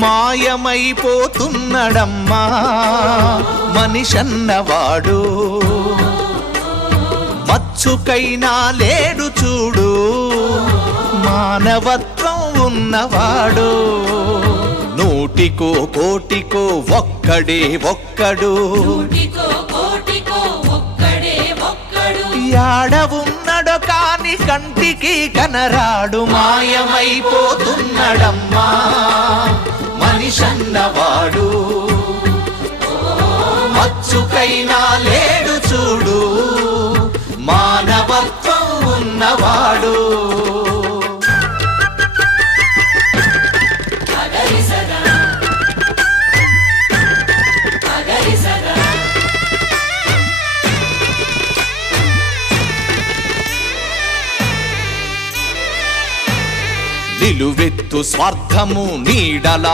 మాయమైపోతున్నడమ్మా మనిషన్నవాడు, మచ్చుకైనా లేడు చూడు మానవత్వం ఉన్నవాడు. నూటికో కోటికో ఒక్కడే ఒక్కడు, యాడ ఉన్నడో కాని కంటికి కనరాడు. మాయమైపోతున్నడమ్మా మనిషన్నవాడు, మచ్చుకైనా లేడు చూడు మానవత్వం ఉన్నవాడు. నిలువెత్తు స్వార్థము నీడలా